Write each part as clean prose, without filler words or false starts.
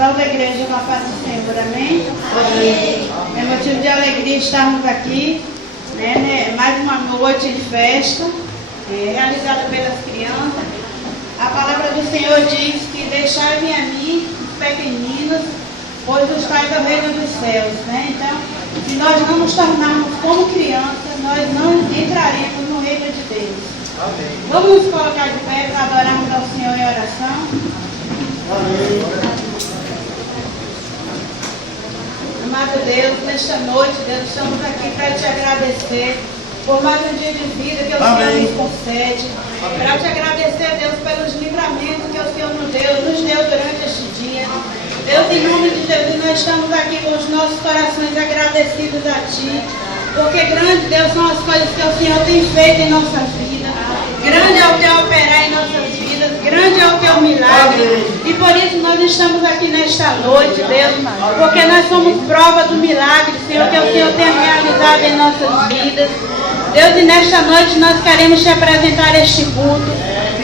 Salve a igreja com a paz do Senhor, amém? Amém. É motivo de alegria estarmos aqui, né? Mais uma noite de festa, realizada pelas crianças. A palavra do Senhor diz que deixai-me a mim, os pequeninos, pois os tais do reino dos céus, né? Então, se nós não nos tornarmos como crianças, nós não entraremos no reino de Deus. Amém. Vamos nos colocar de pé para adorarmos ao Senhor em oração. Amém. Amado Deus, nesta noite, Deus, estamos aqui para te agradecer por mais um dia de vida que o Senhor nos concede. Para te agradecer, Deus, pelos livramentos que o Senhor nos deu durante este dia. Deus, em nome de Jesus, nós estamos aqui com os nossos corações agradecidos a Ti, porque grande, Deus, são as coisas que o Senhor tem feito em nossa vida. Grande é o Teu operar em nossas vidas, grande é o Teu milagre. E por isso nós estamos aqui nesta noite, Deus, porque nós somos prova do milagre, Senhor, que o Senhor tem realizado em nossas vidas. Deus, e nesta noite nós queremos te apresentar este culto.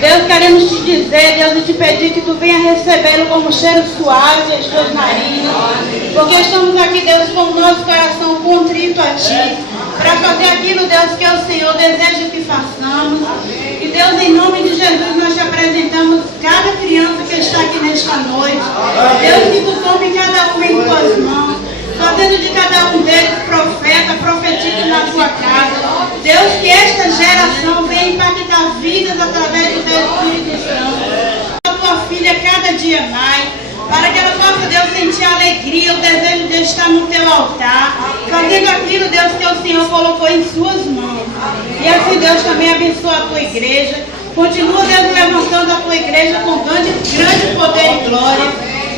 Deus, queremos te dizer, Deus, e te pedir que tu venha recebê-lo como cheiro suave às tuas narinas. Porque estamos aqui, Deus, com o nosso coração contrito a Ti, para fazer aquilo, Deus, que o Senhor deseja que façamos. E Deus, em nome de Jesus, nós te apresentamos cada criança que está aqui nesta noite. Deus, que tu tome cada um em tuas mãos, fazendo de cada um deles profeta, profetize na tua casa. Deus, que esta geração venha impactar vidas através do Teu Espírito Santo. A tua filha cada dia mais, para que ela possa, Deus, sentir a alegria, o desejo de estar no Teu altar, fazendo aquilo, Deus, que o Senhor colocou em suas mãos. E assim, Deus, também abençoa a Tua igreja. Continua, Deus, levantando a Tua igreja com grande poder e glória,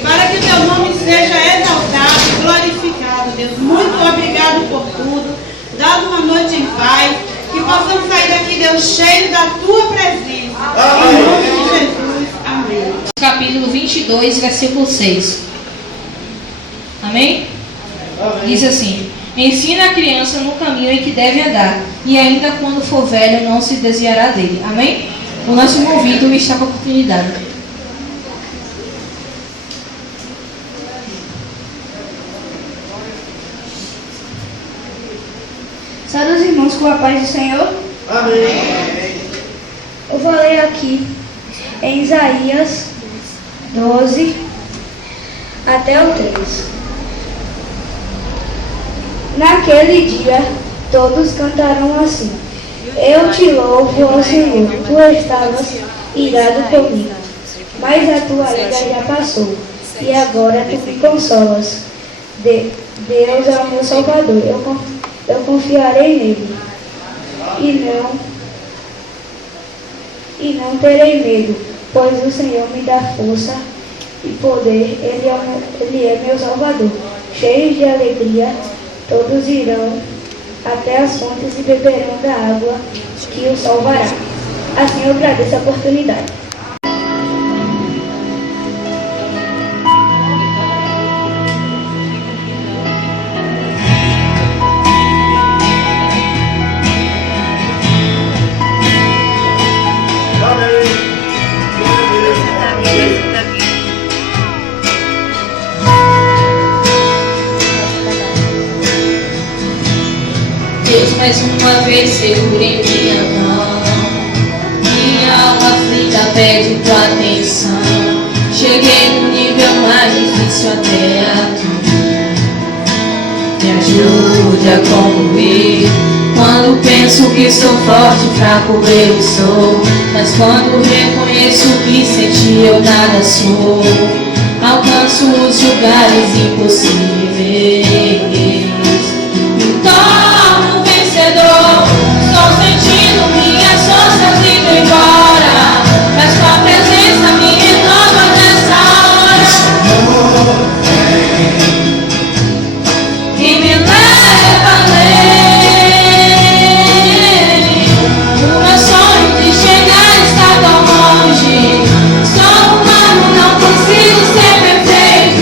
para que o Teu nome seja exaltado e glorificado, Deus. Muito obrigado por tudo. Dá uma noite em paz, que possamos sair daqui, Deus, cheios da Tua presença. Amém. Em nome de Jesus. Amém. Capítulo 22, versículo 6. Amém? Amém? Diz assim: ensina a criança no caminho em que deve andar, e ainda quando for velho não se desviará dele. Amém? O nosso ouvido está com a oportunidade. Salve os irmãos com a paz do Senhor. Amém. Eu vou ler aqui em Isaías 12 até o 3. Naquele dia todos cantarão assim: eu te louvo, ó Senhor, tu estavas irado comigo, mas a tua ira já passou, e agora tu me consolas. Deus é o meu Salvador, eu confiarei nele, e não terei medo, pois o Senhor me dá força e poder, Ele é meu Salvador. Cheios de alegria, todos irão até as fontes e beberão da água que o salvará. Assim eu agradeço a oportunidade. Deus, mais uma vez segura em minha mão. Minha alma aflita pede tua atenção. Cheguei no nível mais difícil até aqui. Me ajude a concluir. Quando penso que sou forte, fraco eu sou. Mas quando reconheço que sem ti eu nada sou, alcanço os lugares impossíveis. Torno vencedor, estou sentindo minhas forças indo embora, mas tua presença me renova nessa hora. E me leva além. O meu sonho de chegar está tão longe. Sou humano, não consigo ser perfeito.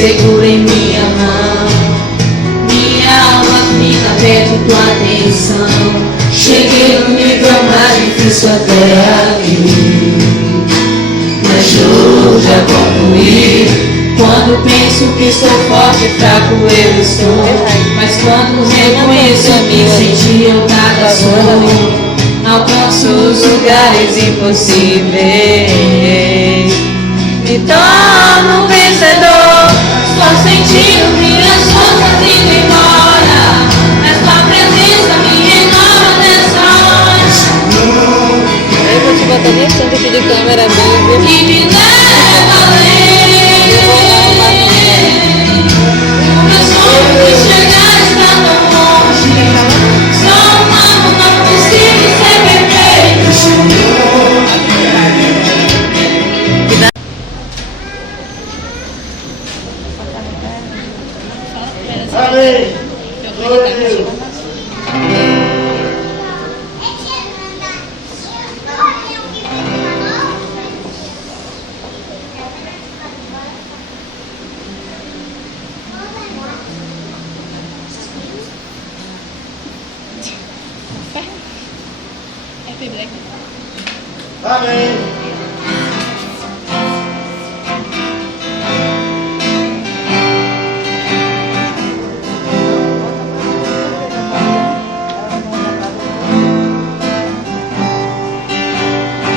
segura em minha mão. Minha alma aflita pede tua atenção. Cheguei no nível mais difícil até aqui. Me ajude a concluir. Quando penso que sou forte e fraco eu estou, mas quando reconheço que sem ti eu nada sou, alcanço os lugares impossíveis. Me torno um vencedor. Estou sentindo minhas forças indo embora, mas tua presença me renova nessa hora. Eu vou te botar nem tanto aqui de câmera mesmo. Que me leva além. O meu sonho de chegar está tão longe. Sou humano, não consigo ser perfeito. Amém. Glória a Deus. Amém.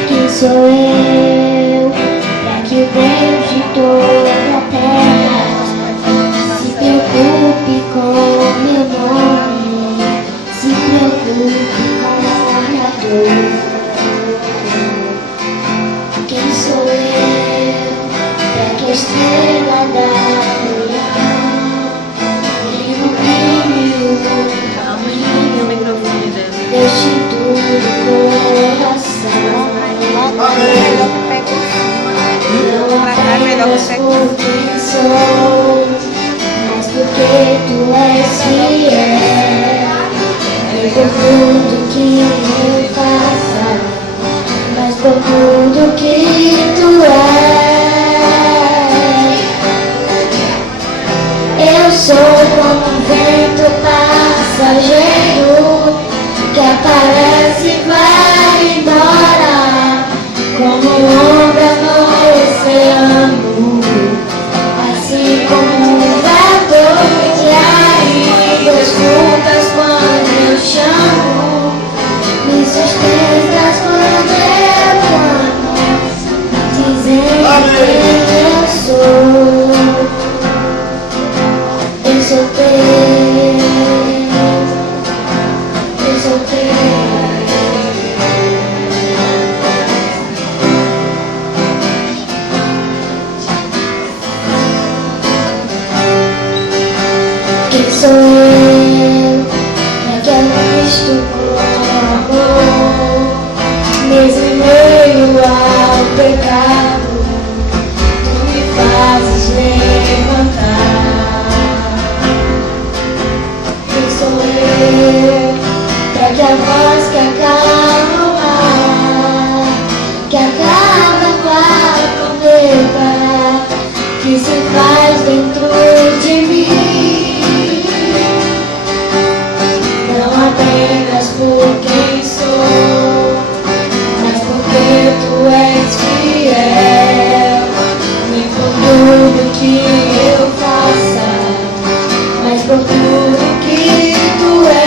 Quem sou eu para que o Deus de toda a terra se preocupe com meu nome, se preocupe com a minha dor? Quem sou eu para que a estrela da manhã ilumine o caminho deste duro coração? Não apenas por quem sou, mas porque tu és fiel. E por tudo que eu faça, mas por tudo que tu és. Eu sou como um vento passageiro que aparece e vai embora, como onda no oceano, assim como um vapor que ainda escutas quando eu chamo, me sustentas quando eu clamo, dizendo quem eu sou. Eu sou teu, eu sou teu. Quem sou eu para que eu visto com amor, mesmo em meio ao pecado, tu me fazes levantar. Quem sou eu para que a voz que acalma o mar, que acaba com a tormenta, que se faz dentro de mim, não apenas por quem sou, mas porque tu és fiel. Nem por tudo que eu faça, mas por tudo que tu és.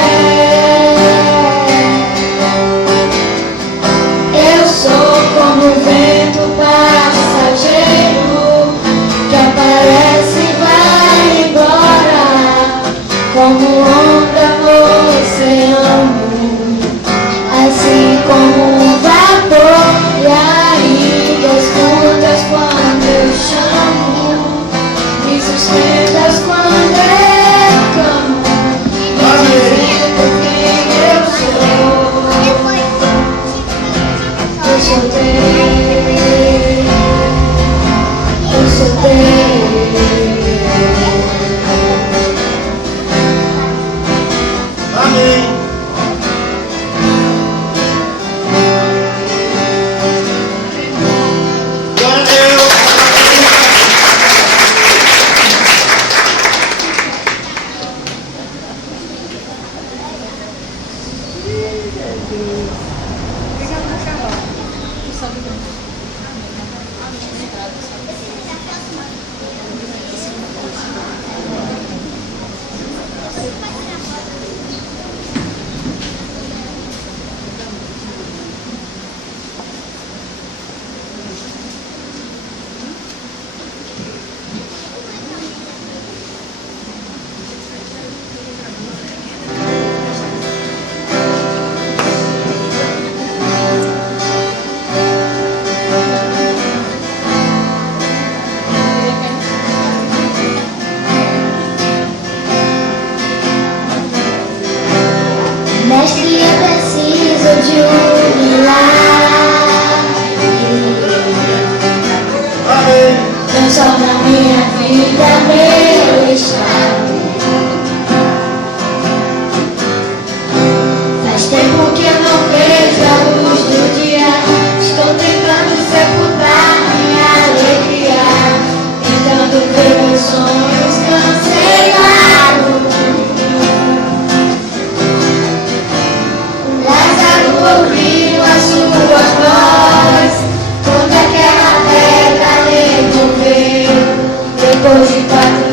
Eu sou como um vento passageiro que aparece e vai Mestre, eu preciso de um milagre. Transforma minha vida, meu estado. Faz tempo que eu não vejo a luz do dia. Estou tentando sepultar minha alegria, tentando ver meus sonhos cancelados. Ouviu a sua voz quando aquela pedra removeu. Depois de 4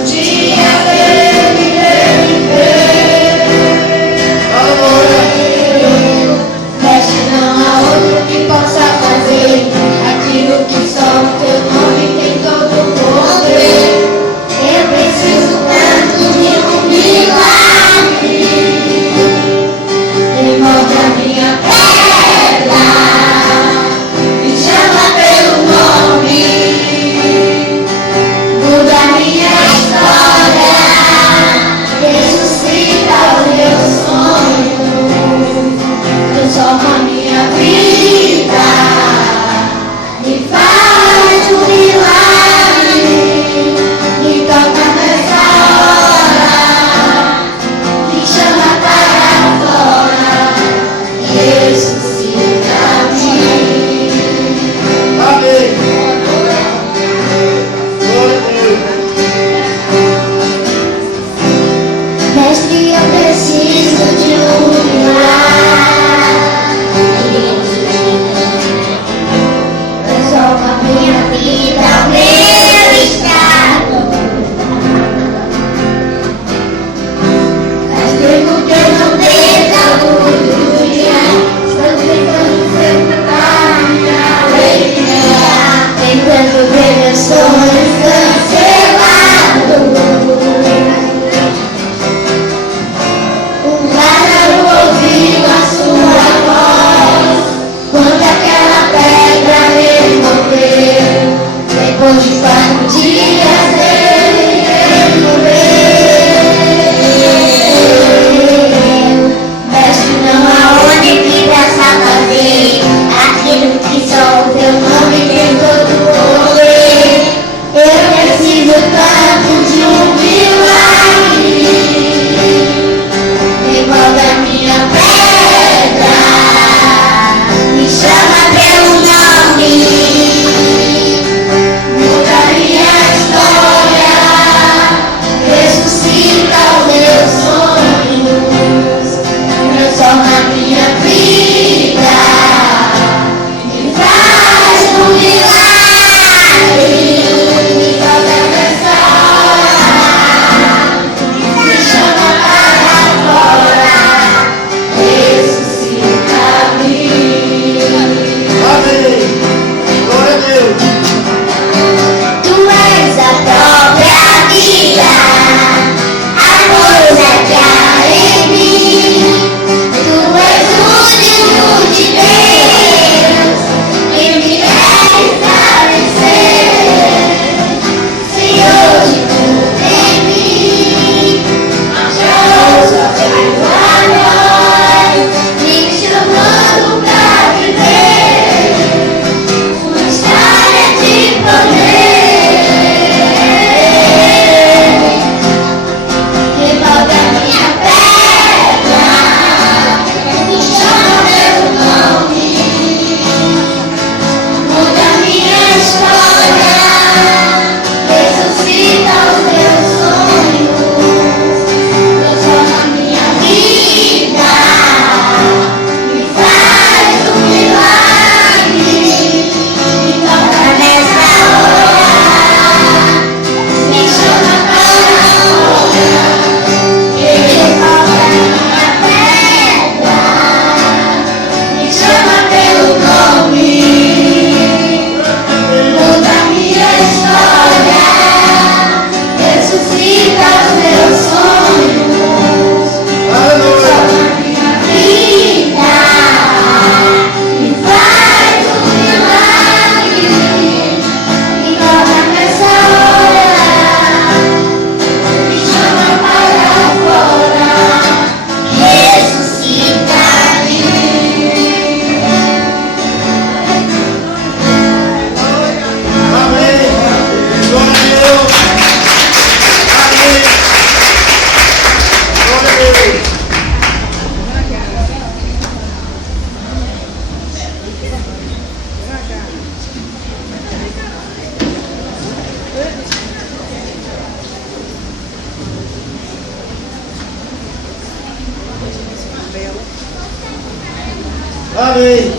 Amém.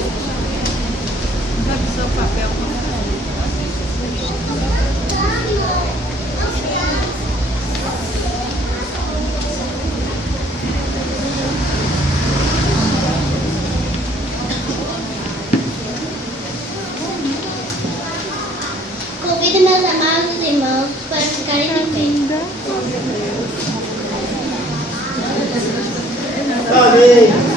Convido meus amados irmãos para ficarem de pé. Amém.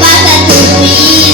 Faça tudo isso.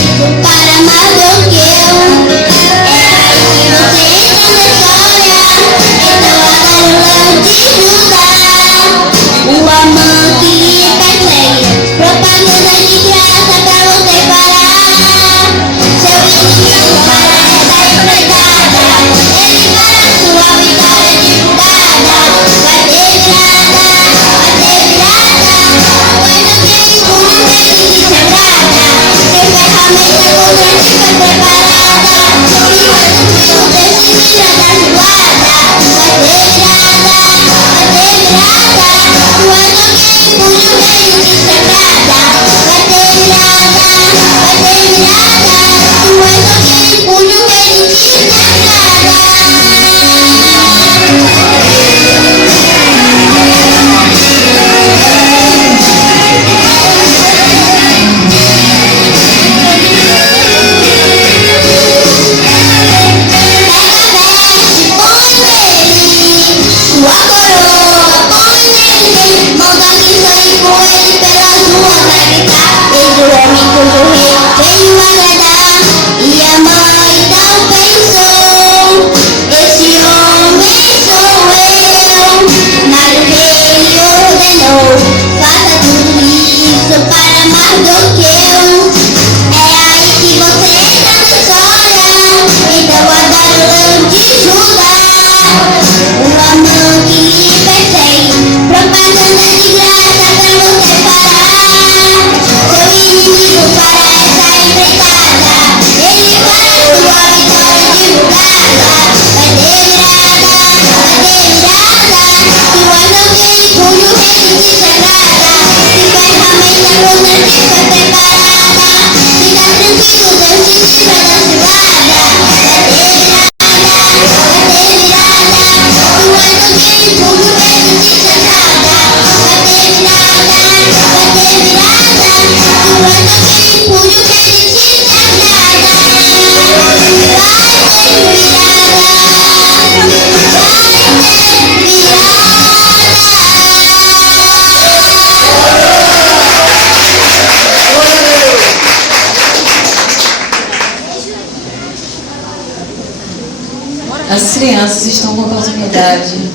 As crianças estão com a oportunidade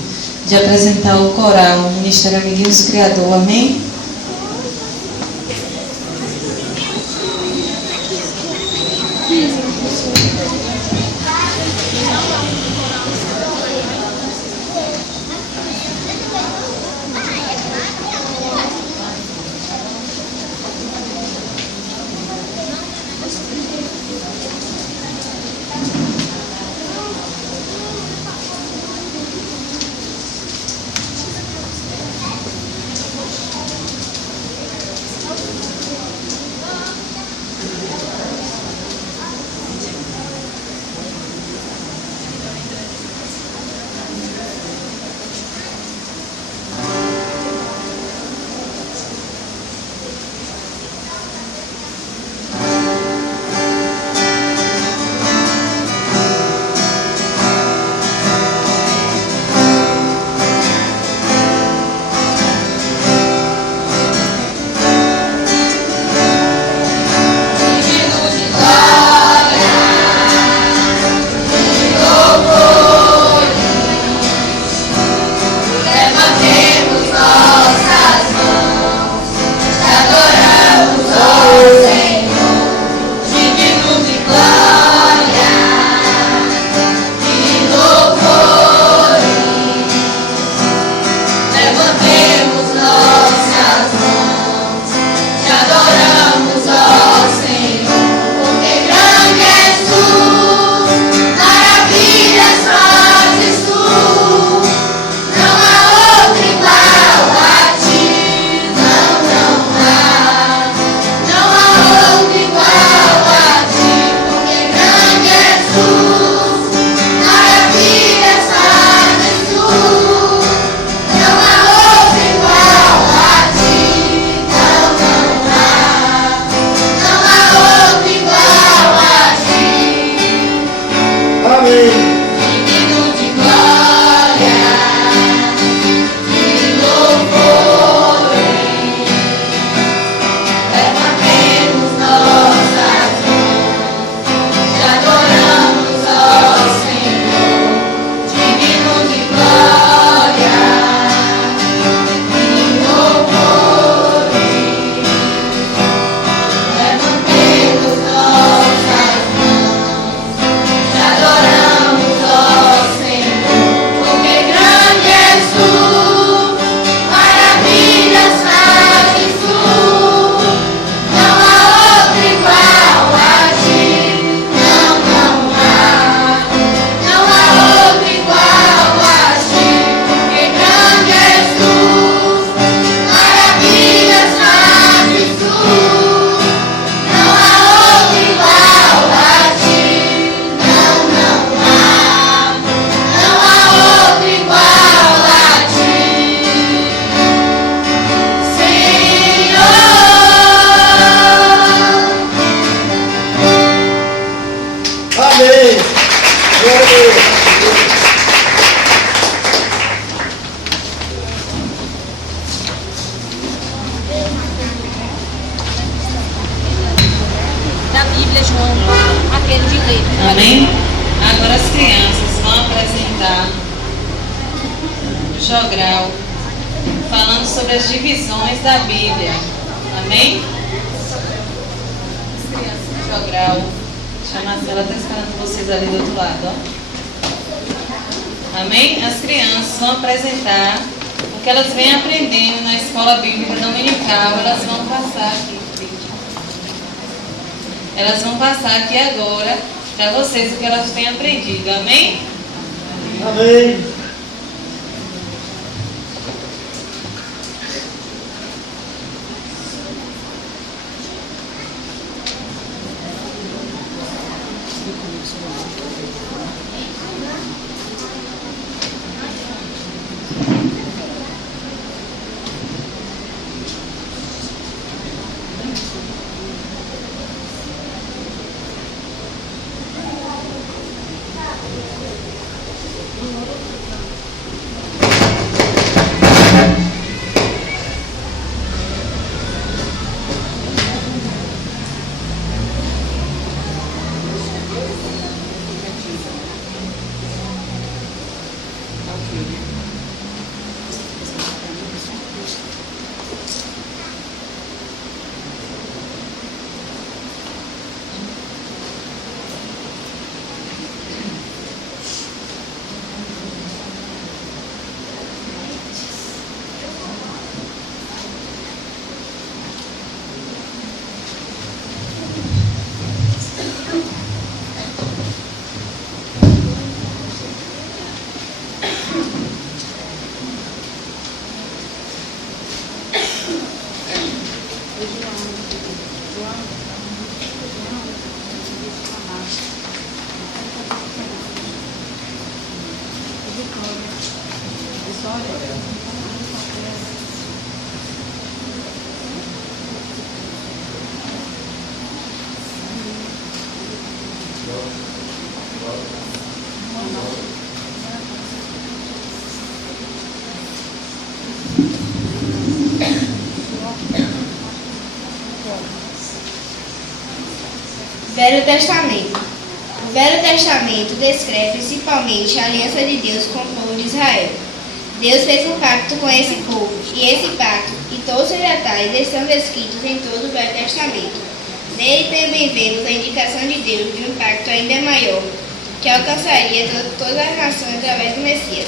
de apresentar o coral, o Ministério Amiguinhos Criador. Amém? Da Bíblia, João, aquele de ler. Amém? Agora as crianças vão apresentar o jogral, falando sobre as divisões da Bíblia. Amém? As crianças do jogral. A Marcela está esperando vocês ali do outro lado. Ó. Amém? As crianças vão apresentar o que elas vêm aprendendo na escola bíblica dominical. Elas vão passar aqui. Elas vão passar aqui agora para vocês o que elas têm aprendido. Amém? Amém. Velho Testamento. O Velho Testamento descreve principalmente a aliança de Deus com o povo de Israel. Deus fez um pacto com esse povo, e esse pacto e todos os detalhes estão descritos em todo o Velho Testamento. Nele também vemos a indicação de Deus de um pacto ainda maior, que alcançaria todas as nações através do Messias.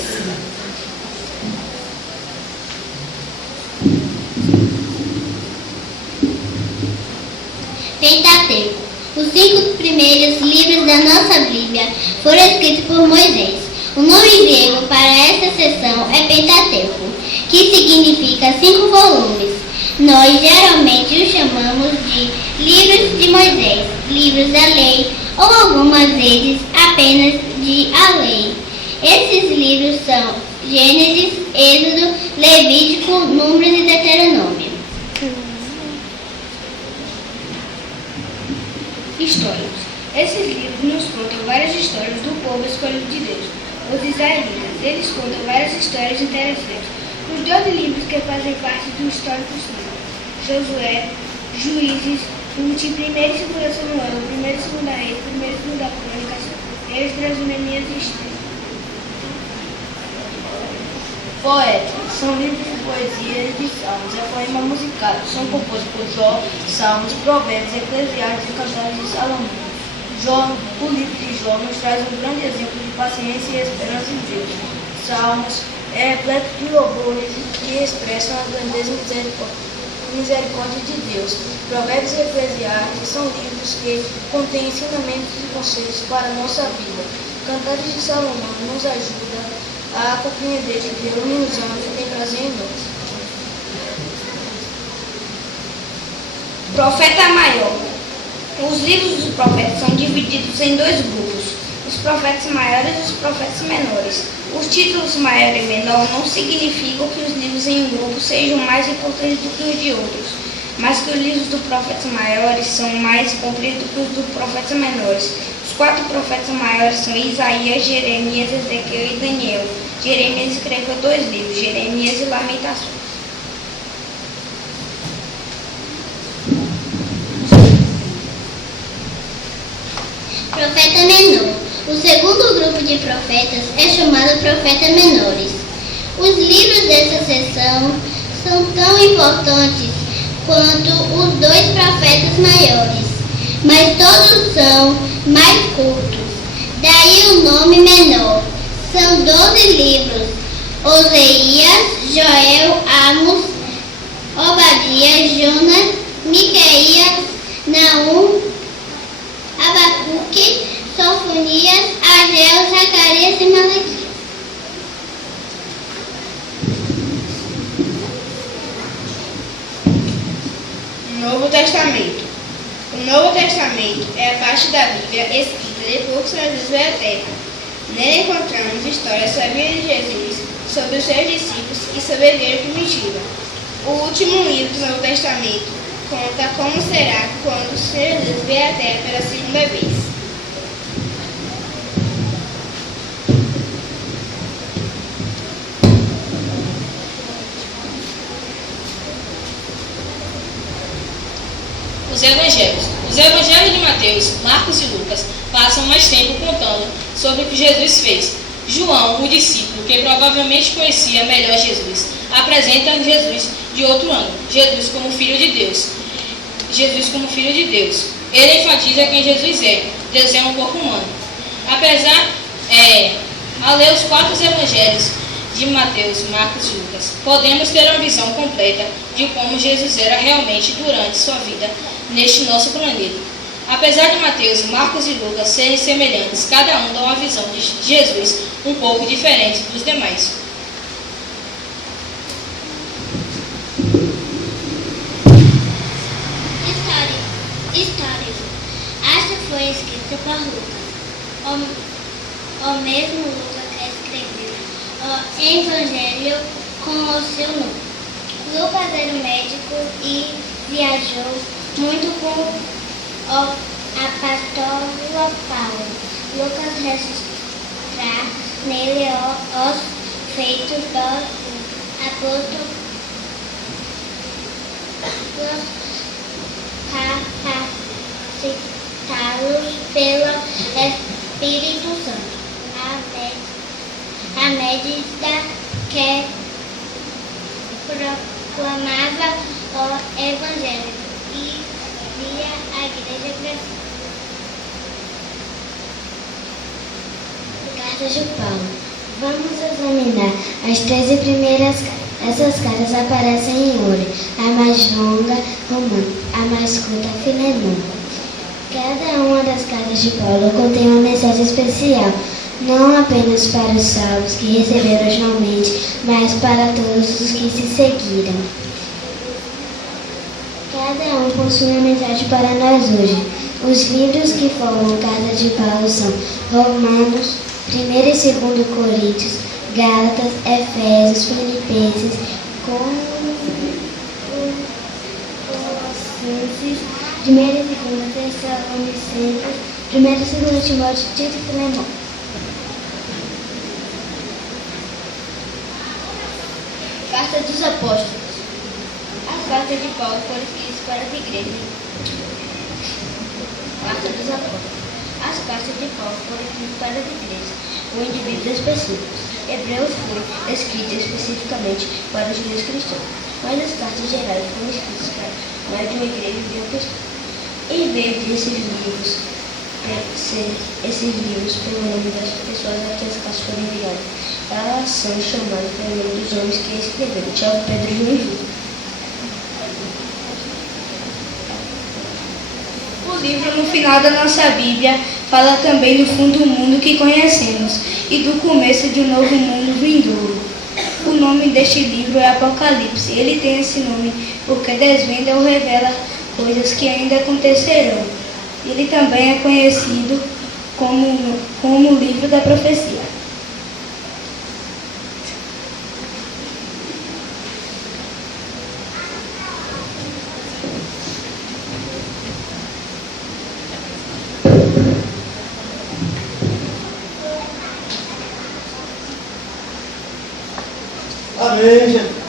Pentateuco. Os 5 primeiros livros da nossa Bíblia foram escritos por Moisés. O nome grego para essa seção é Pentateuco, que significa 5 volumes. Nós geralmente os chamamos de livros de Moisés, livros da lei, ou algumas vezes apenas de a lei. Esses livros são Gênesis, Êxodo, Levítico, Números e Deuteronômio. Histórias. Esses livros nos contam várias histórias do povo escolhido de Deus, os israelitas. Eles contam várias histórias interessantes. Os 12 livros que fazem parte do histórico são Josué, Juízes, Ruth, 1 e 2 Samuel, 1 e 2 Reis, 1 e 2 Crônicas, Esdras, Neemias e Esther. Poéticos. São livros de poesia e de salmos. É poema musical. São compostos por Jó, Salmos, Provérbios, Eclesiastes e Cantares de Salomão. O livro de Jó nos traz um grande exemplo de paciência e esperança em Deus. Salmos é repleto de louvores que expressam a grandeza e misericórdia de Deus. Provérbios e Eclesiastes são livros que contêm ensinamentos e conselhos para a nossa vida. Cantares de Salomão nos ajuda a compreender que Deus nos ama e tem prazer em nós. Profeta Maior. Os livros dos profetas são divididos em 2 grupos, os profetas maiores e os profetas menores. Os títulos maior e menor não significam que os livros em um grupo sejam mais importantes do que os de outros, mas que os livros dos profetas maiores são mais compridos do que os dos profetas menores. Os 4 profetas maiores são Isaías, Jeremias, Ezequiel e Daniel. Jeremias escreveu 2 livros, Jeremias e Lamentações. Profeta menor. O segundo grupo de profetas é chamado profetas menores. Os livros dessa seção são tão importantes quanto os 2 profetas maiores, mas todos são mais curtos. Daí o nome menor. São 12 livros: Oseias, Joel, Amos, Obadias, Jonas, Miqueias, Naum, Abacuque, Sofonias, Ageu, Zacarias e Malaquias. Novo Testamento. O Novo Testamento é a parte da Bíblia escrita depois que Jesus veio à Terra. Nele encontramos histórias sobre a vida de Jesus, sobre os seus discípulos e sobre a igreja primitiva. O último livro do Novo Testamento conta como será quando o Senhor Jesus vier à Terra pela segunda vez. Os Evangelhos. Os Evangelhos de Mateus, Marcos e Lucas passam mais tempo contando sobre o que Jesus fez. João, o discípulo que provavelmente conhecia melhor Jesus, apresenta Jesus de outro ângulo, Jesus como Filho de Deus. Jesus como Filho de Deus. Ele enfatiza quem Jesus é. Deus é um corpo humano. Ao ler os 4 Evangelhos de Mateus, Marcos e Lucas, podemos ter uma visão completa de como Jesus era realmente durante sua vida neste nosso planeta. Apesar de Mateus, Marcos e Lucas serem semelhantes, cada um dá uma visão de Jesus um pouco diferente dos demais. História. Esta foi escrita por Lucas, o mesmo Lucas que escreveu o Evangelho com o seu nome. Lucas era médico e viajou muito com o apóstolo Paulo. Lucas registra nele os feitos do apóstolo pelo Espírito Santo. À medida que proclamava o Evangelho e via a igreja crescer. Cartas de Paulo. Vamos examinar as 13 primeiras cartas. Essas cartas aparecem em ordem. A mais longa, Romano. A mais curta, Filemão. Cada uma das cartas de Paulo contém uma mensagem especial, não apenas para os salvos que receberam originalmente, mas para todos os que se seguiram. Cada um possui uma mensagem para nós hoje. Os livros que formam cartas de Paulo são Romanos, 1 e 2 Coríntios, Gálatas, Efésios, Filipenses, Colossenses, 1 e 2 Tessalonicenses, 1 e 2 Timóteo, Tito e Filemão. Carta dos Apóstolos. As cartas de Paulo foram escritas para as igrejas. Carta dos Apóstolos. As cartas de Paulo foram escritas para as igrejas, ou indivíduos específicos. Hebreus foi escrita especificamente para os judeus cristãos, mas as cartas gerais foram escritas para mais de uma igreja de uma pessoa. Em vez desses livros, pelo nome das pessoas a que as cartas foram enviadas, elas são chamadas pelo nome dos homens que escreveram, Tiago, Pedro e João e Judas. O livro no final da nossa Bíblia fala também do fim do mundo que conhecemos e do começo de um novo mundo vindouro. O nome deste livro é Apocalipse. Ele tem esse nome porque desvenda ou revela coisas que ainda acontecerão. Ele também é conhecido como o livro da profecia. Amém, Jesus.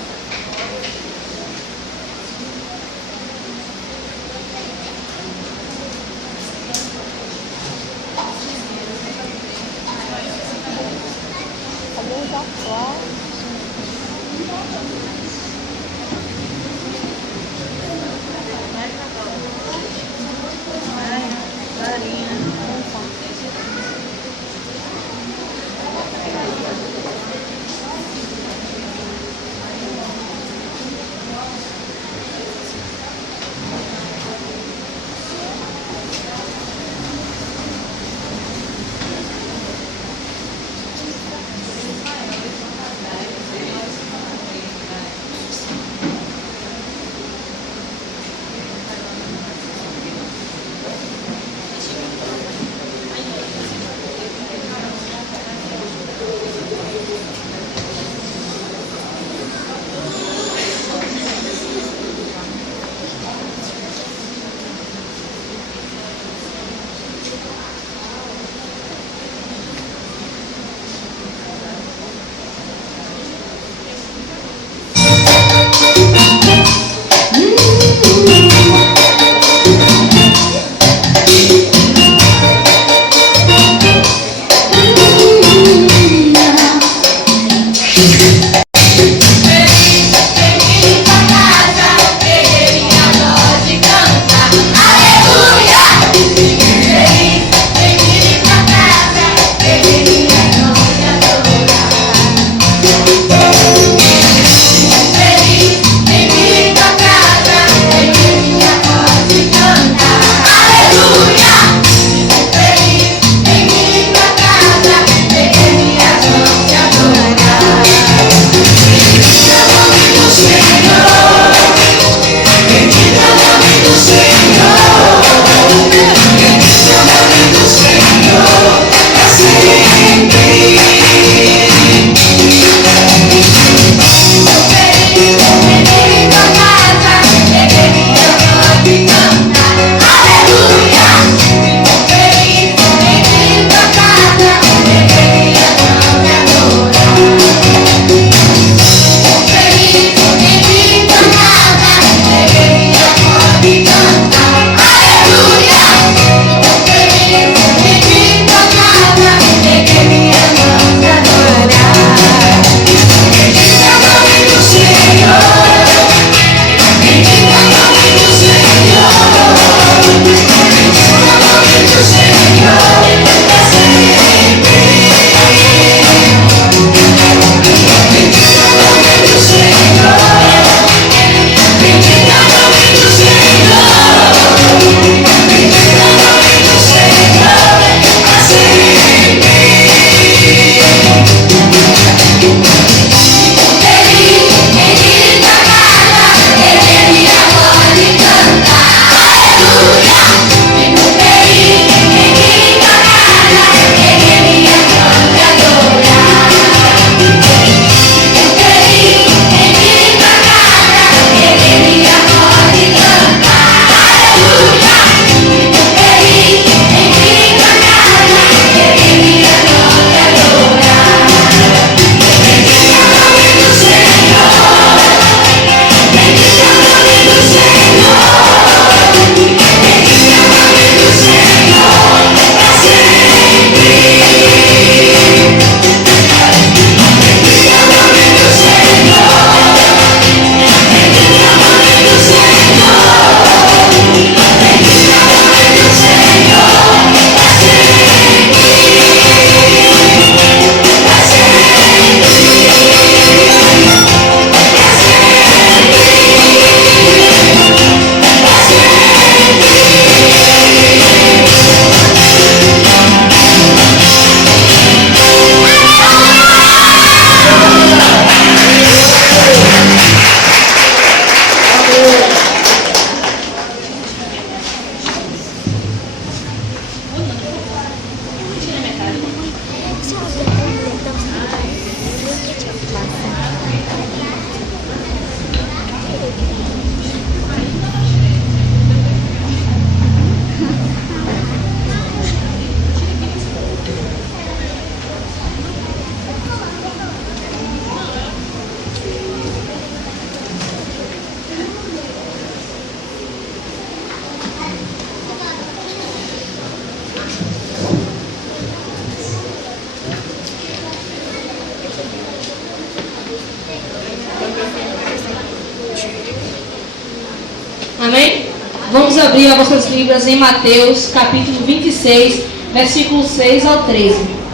Amém? Vamos abrir as vossas Bíblias em Mateus, capítulo 26, versículos 6 ao 13.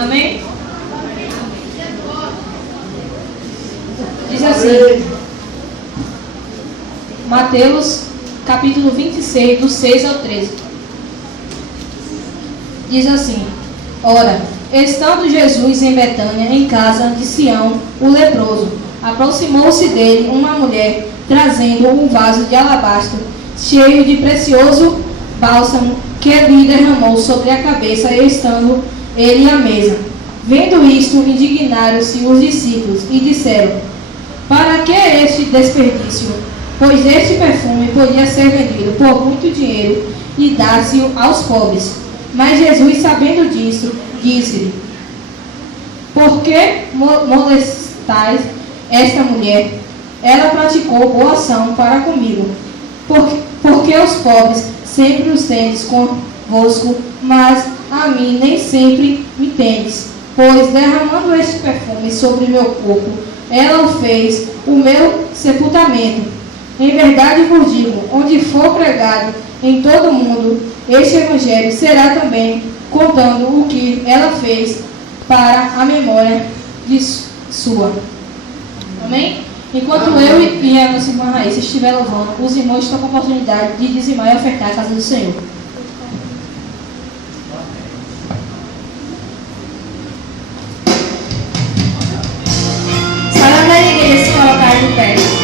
Amém? Diz assim, Mateus, capítulo 26, do 6 ao 13. Diz assim: Ora, estando Jesus em Betânia, em casa de Sião, o leproso, aproximou-se dele uma mulher, trazendo um vaso de alabastro, cheio de precioso bálsamo, que lhe derramou sobre a cabeça, estando ele à mesa. Vendo isto, indignaram-se os discípulos e disseram: Para que este desperdício? Pois este perfume podia ser vendido por muito dinheiro e dar-se aos pobres. Mas Jesus, sabendo disso, disse-lhe: Por que molestais esta mulher? Ela praticou boa ação para comigo. Porque os pobres sempre os tendes convosco, mas a mim nem sempre me tendes. Pois derramando este perfume sobre meu corpo, ela o fez o meu sepultamento. Em verdade vos digo, onde for pregado em todo o mundo, este evangelho será também contando o que ela fez para a memória de sua. Amém? Enquanto eu e a nossa irmã Raíssa estiver louvando, os irmãos estão com a oportunidade de dizimar e ofertar a casa do Senhor. Salão da igreja, se colocar de pé.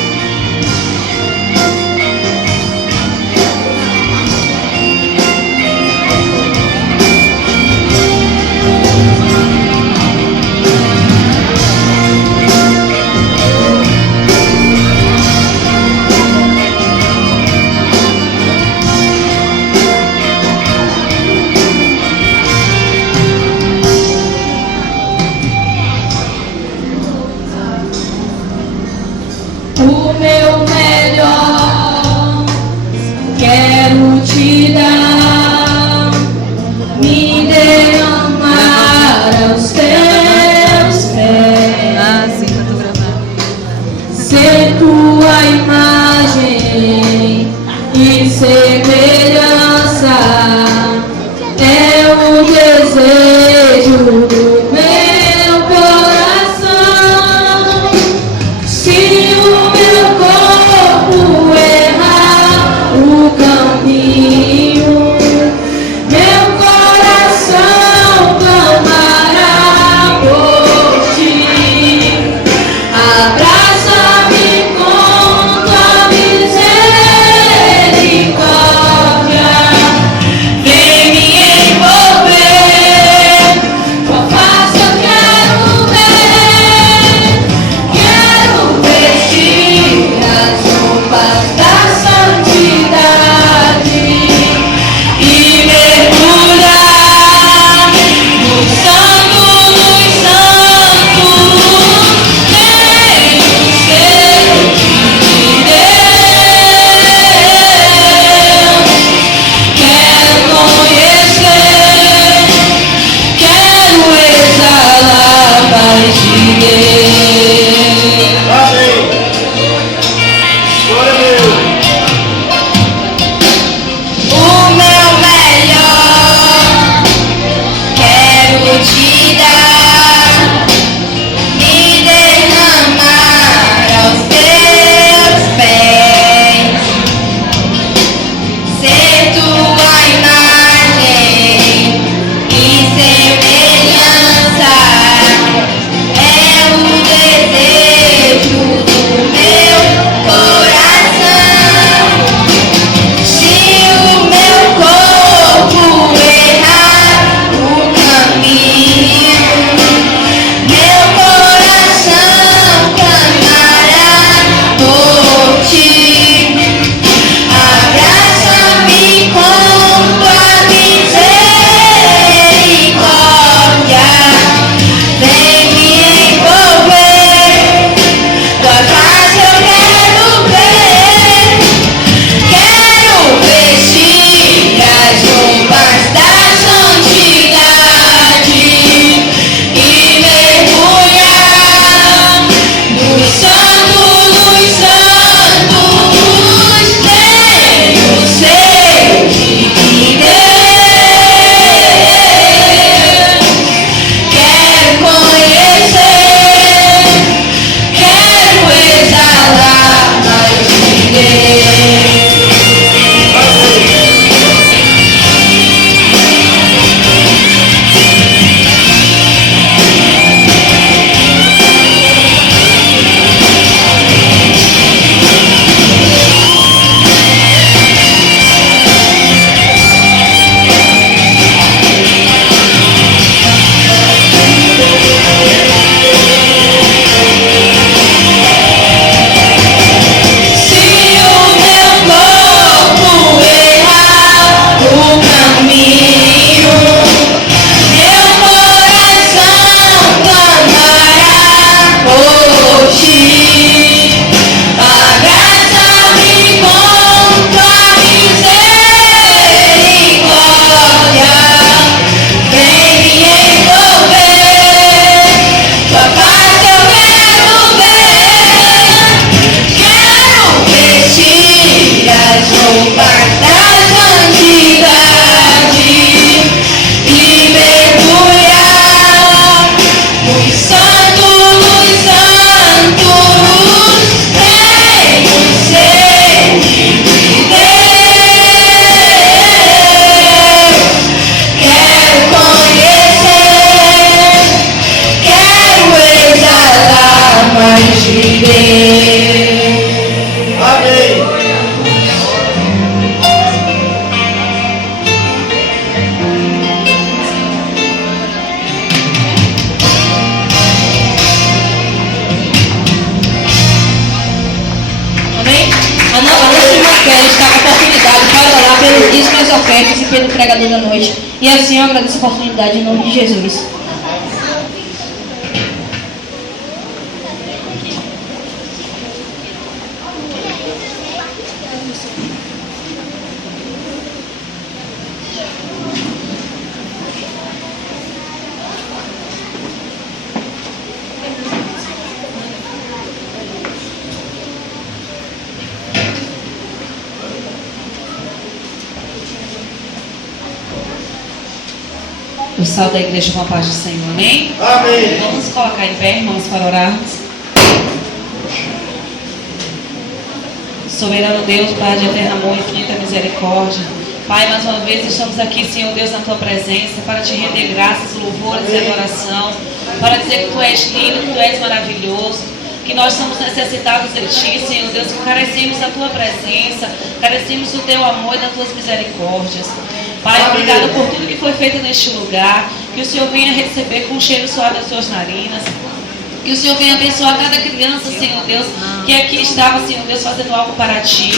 quero estar com a oportunidade para orar pelos dízimos, as ofertas e pelo pregador da noite. E assim eu agradeço a oportunidade em nome de Jesus. O sal da igreja com a paz do Senhor, amém? Amém. Vamos colocar em pé, irmãos, para orarmos. Soberano Deus, Pai de eterno amor e infinita misericórdia. Pai, mais uma vez estamos aqui, Senhor Deus, na Tua presença, para Te render graças, louvores e adoração, para dizer que Tu és lindo, que Tu és maravilhoso, que nós somos necessitados de Ti, Senhor Deus, que carecemos da Tua presença, carecemos do Teu amor e das Tuas misericórdias. Pai, obrigado por tudo que foi feito neste lugar, que o Senhor venha receber com o cheiro suave das Suas narinas, que o Senhor venha abençoar cada criança, Senhor Deus, que aqui estava, Senhor Deus, fazendo algo para Ti,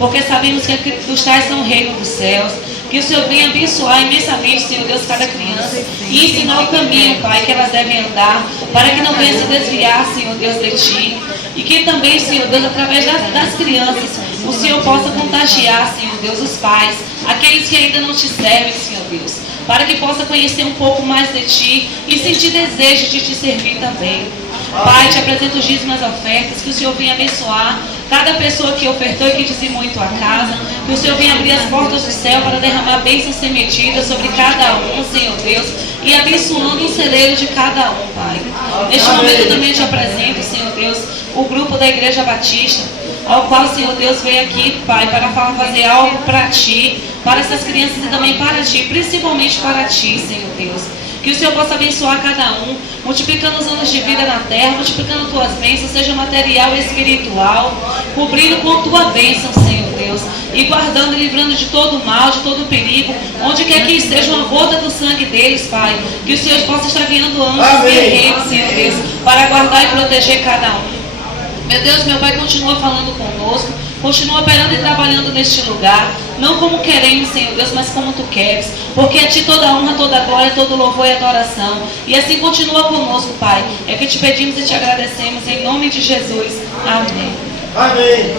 porque sabemos que os tais são o reino dos céus. Que o Senhor venha abençoar imensamente, Senhor Deus, cada criança e ensinar o caminho, Pai, que elas devem andar, para que não venha se desviar, Senhor Deus, de Ti. E que também, Senhor Deus, através das crianças, o Senhor possa contagiar, Senhor Deus, os pais, aqueles que ainda não Te servem, Senhor Deus, para que possa conhecer um pouco mais de Ti e sentir desejo de Te servir também. Pai, Te apresento os dízimos e as ofertas, que o Senhor venha abençoar cada pessoa que ofertou e que dizimou em Tua casa, que o Senhor venha abrir as portas do céu para derramar bênçãos sem medida sobre cada um, Senhor Deus, e abençoando o celeiro de cada um, Pai. Neste momento também Te apresento, Senhor Deus, o grupo da Igreja Batista, ao qual, Senhor Deus, veio aqui, Pai, para fazer algo para Ti, para essas crianças e também para Ti, principalmente para Ti, Senhor Deus. Que o Senhor possa abençoar cada um, multiplicando os anos de vida na terra, multiplicando Tuas bênçãos, seja material e espiritual, cobrindo com Tua bênção, Senhor Deus, e guardando e livrando de todo mal, de todo perigo, onde quer que esteja uma gota do sangue deles, Pai, que o Senhor possa estar guiando anjos guerreiros, Senhor Deus, para guardar e proteger cada um. Meu Deus, meu Pai, continua falando conosco, continua operando e trabalhando neste lugar, não como queremos, Senhor Deus, mas como Tu queres, porque a Ti toda honra, toda glória, todo louvor e adoração, e assim continua conosco, Pai, é que Te pedimos e Te agradecemos, em nome de Jesus, amém. Amém.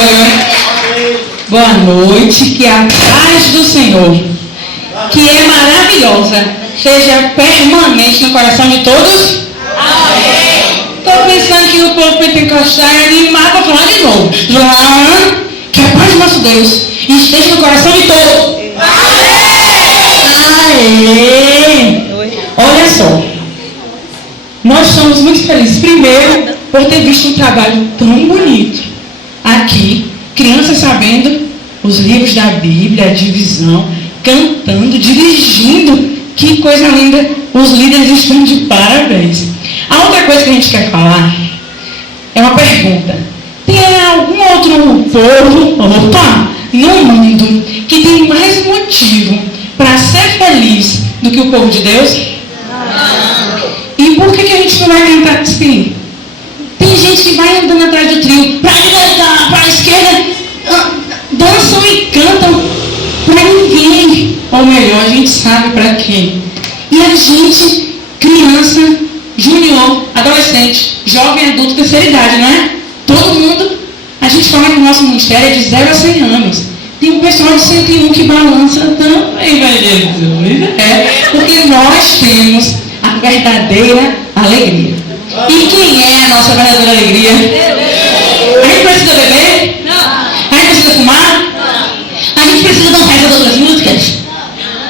glória. Boa noite, que a paz do Senhor, que é maravilhosa, seja permanente no coração de todos. Estou pensando que o povo pentecostal é animado para falar de novo. Que a paz do nosso Deus esteja no coração de todos. Olha só, nós estamos muito felizes, primeiro, por ter visto um trabalho tão bonito aqui, crianças sabendo os livros da Bíblia, a divisão, cantando, dirigindo. Que coisa linda, os líderes estão de parabéns. A outra coisa que a gente quer falar é uma pergunta. Tem algum outro povo, no mundo, que tem mais motivo para ser feliz do que o povo de Deus? E por que a gente não vai tentar assim? Tem gente que vai andando atrás do trio, para a direita, para a esquerda, dançam e cantam para ninguém. Ou melhor, a gente sabe para quem. E a gente, criança, júnior, adolescente, jovem, adulto, terceira idade, não é? Todo mundo, a gente fala que o nosso ministério é de 0 a 100 anos. Tem um pessoal de 101 que balança também, vai Jesus. Porque nós temos a verdadeira alegria. E quem é a nossa verdadeira alegria? A gente precisa beber? A gente precisa fumar? A gente precisa dançar essas outras músicas?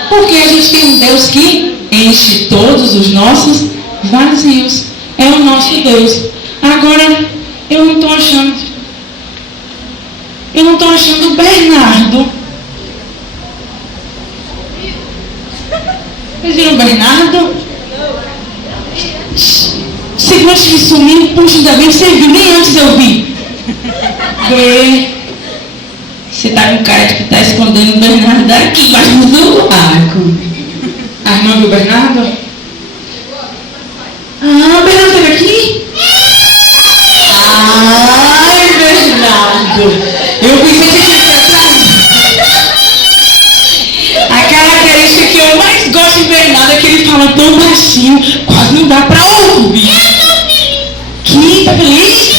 Porque a gente tem um Deus que enche todos os nossos vazios. É o nosso Deus. Agora, eu não estou achando o Bernardo. Vocês viram o Bernardo? Você gosta de sumir? Puxa, ainda bem que você viu, nem antes eu vi. Você tá com cara de que tá escondendo o Bernardo daqui, embaixo do arco. A irmã viu o Bernardo? O Bernardo esteve aqui? Ai, Bernardo! Eu pensei que tinha atrasado. A característica que eu mais gosto de Bernardo é que ele fala tão baixinho, quase não dá pra ouvir. Que tá feliz?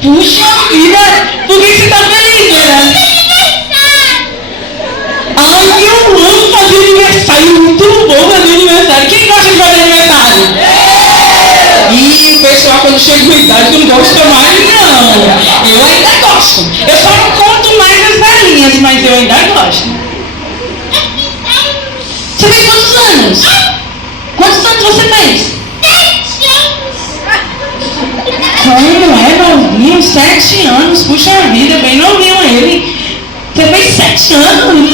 Puxa vida! Por que você tá feliz, Bernardo? Ai, eu amo fazer aniversário, muito bom fazer aniversário. Quem gosta de fazer aniversário? E o pessoal, quando chega com idade, não gosta mais, não. Eu ainda gosto. Eu só não conto mais as velhinhas, mas eu ainda gosto. Você tem quantos anos? Quantos anos você fez? 7 anos. Como é novinho? 7 anos. Puxa vida, bem novinho ele. Você fez 7 anos?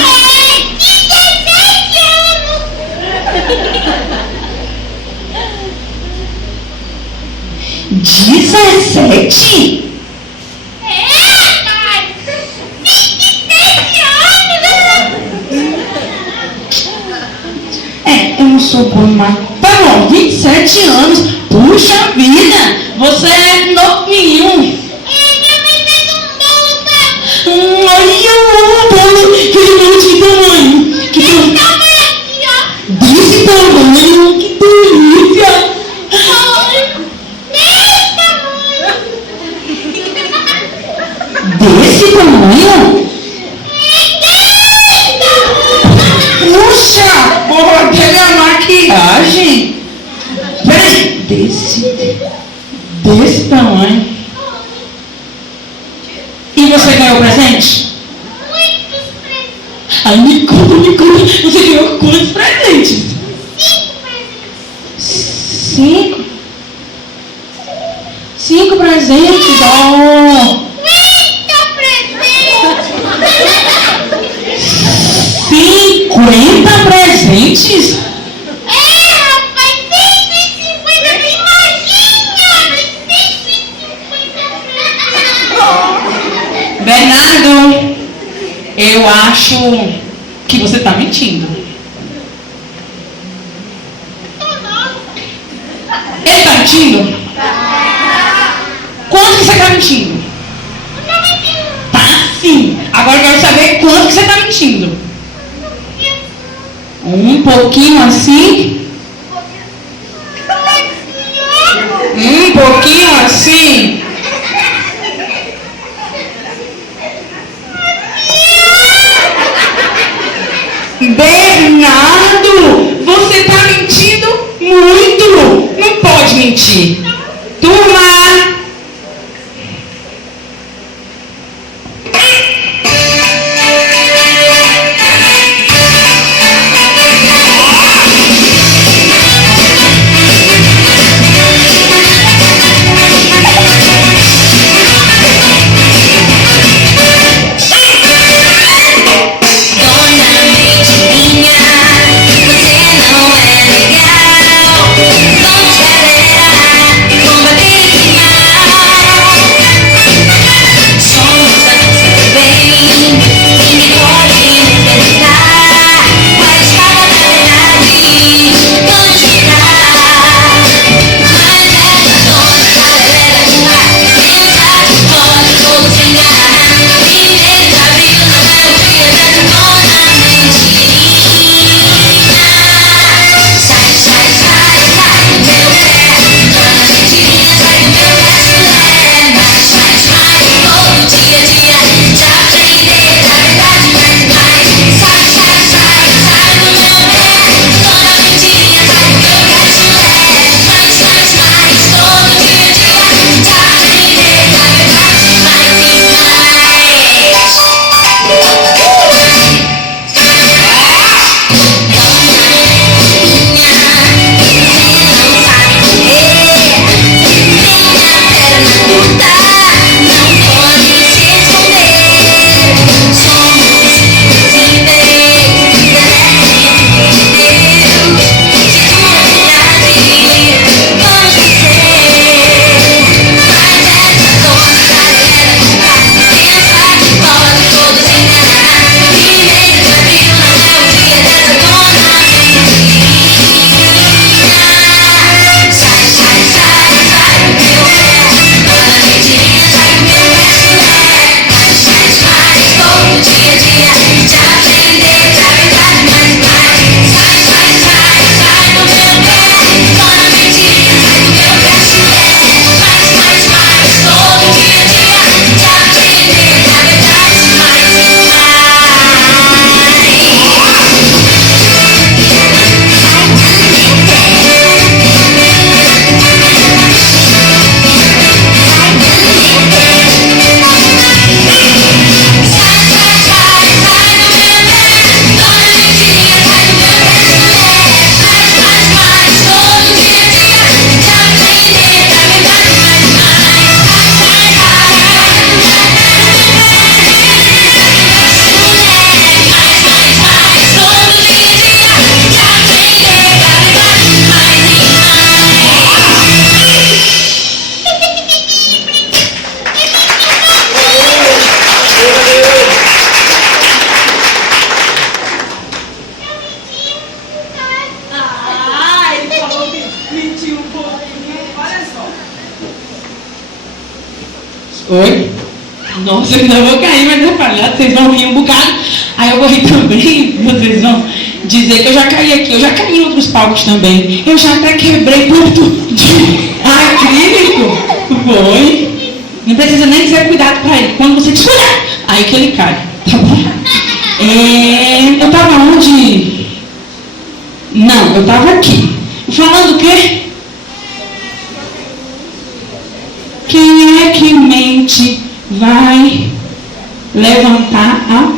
17? Eu não sou bom, mas tá bom, 27 anos. Puxa vida, você é novinho. Ai, eu amo bolo. Aquele bolo de tamanho. Desse tamanho, que delícia. Desse tamanho? Puxa, porra, até minha maquiagem. Peraí, desse tamanho. E você ganhou presente? Muitos presentes. Ai, me conta. Você ganhou quantos presentes? 5 presentes. 5? 5 presentes? Oh! 50 presentes? Rapaz, 150, imagina! 150 presentes. Bernardo, eu acho que você está mentindo. Ele está mentindo? Quanto que você está mentindo? Tá sim. Agora eu quero saber quanto que você está mentindo. Um pouquinho assim? Um pouquinho assim? gente. Turma! Oi? Nossa, eu ainda vou cair, mas eu falei, vocês vão rir um bocado. Aí eu vou rir também, vocês vão dizer que eu já caí aqui, eu já caí em outros palcos também. Eu já até quebrei ponto de acrílico. Foi. Não precisa nem dizer cuidado pra ele. Quando você descuidar, aí que ele cai. Tá bom? Eu tava onde? Não, eu tava aqui. Falando o quê? Quem é que mente vai levantar a mão?